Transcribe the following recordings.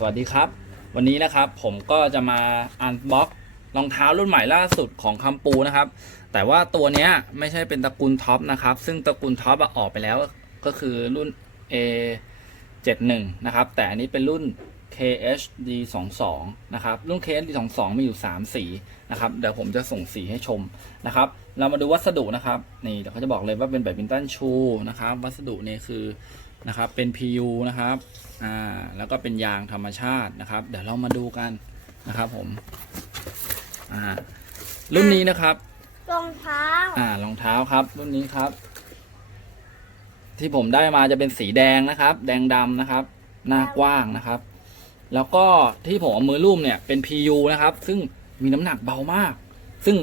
สวัสดีครับ วันนี้นะครับผมก็จะมาอันบ็อกรองเท้ารุ่นใหม่ล่าสุดของคัมปูนะครับ แต่ว่าตัวเนี้ยไม่ใช่เป็นตระกูลท็อปนะครับ ซึ่งตระกูลท็อปอะออกไปแล้วก็คือรุ่น A 71นะครับ แต่อันนี้เป็นรุ่น KHD 22นะครับ รุ่น KHD 22มีอยู่ 3 สีนะครับ เดี๋ยวผมจะส่งสีให้ชมนะครับ เรามาดูวัสดุนะครับ นี่เดี๋ยวเขาจะบอกเลยว่าเป็นแบดมินตันชูนะครับ วัสดุเนี่ยคือนะครับ เป็น PU นะครับ อ่า แล้วก็เป็นยางธรรมชาตินะครับ เดี๋ยวเรามาดูกันนะครับผม อ่า รุ่นนี้นะครับ รองเท้า อ่า รองเท้าครับ รุ่นนี้ครับ ที่ผมได้มาจะเป็นสีแดงนะครับ แดงดำนะครับ หน้ากว้างนะครับ แล้วก็ที่ผมเอามือลูบเนี่ยเป็น PU นะครับ ซึ่งมีน้ำหนักเบามาก ซึ่ง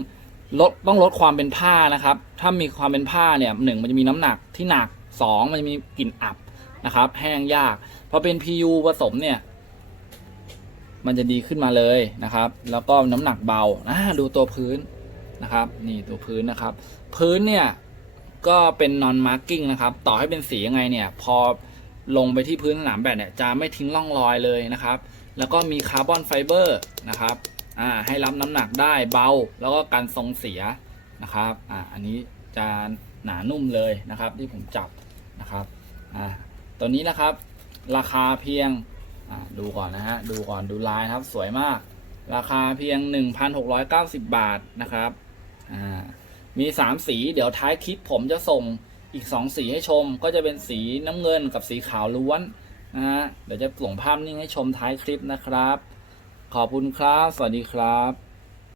ลดต้องลดความเป็นผ้านะครับ ถ้ามีความเป็นผ้าเนี่ยหนึ่งมันจะมีน้ำหนักที่หนักสองมันจะมีกลิ่นอับนะครับ แห้งยากพอเป็น PU ผสมเนี่ยมันจะดีขึ้นมาเลยนะครับ แล้วก็น้ำหนักเบาอ่าดูตัวพื้นนะครับ นี่ตัวพื้นนะครับ พื้นเนี่ยก็เป็น non marking นะครับ ต่อให้เป็นสียังไงเนี่ย พอ ลงไปที่พื้นสนามแบดเนี่ยจะไม่ทิ้งร่องรอยเลยนะครับ แล้วก็มีคาร์บอนไฟเบอร์นะครับอ่าให้รับน้ำหนักได้เบา แล้วก็การทรงเสียนะครับอ่าอันนี้จะหนานุ่มเลยนะครับ ที่ผมจับนะครับอ่าตัวนี้นะครับ ราคาเพียงอ่าดูก่อนนะฮะดูก่อนดูลายครับสวยมาก ราคาเพียง 1,690 บาทนะครับอ่ามี 3 สีเดี๋ยวท้ายคลิปผมจะส่ง อีก 2 สีให้ชมก็จะเป็นสีน้ำเงินกับสีขาวล้วนนะฮะเดี๋ยวจะส่งภาพนิ่งให้ชมท้ายคลิปนะครับ ขอบคุณครับ สวัสดีครับ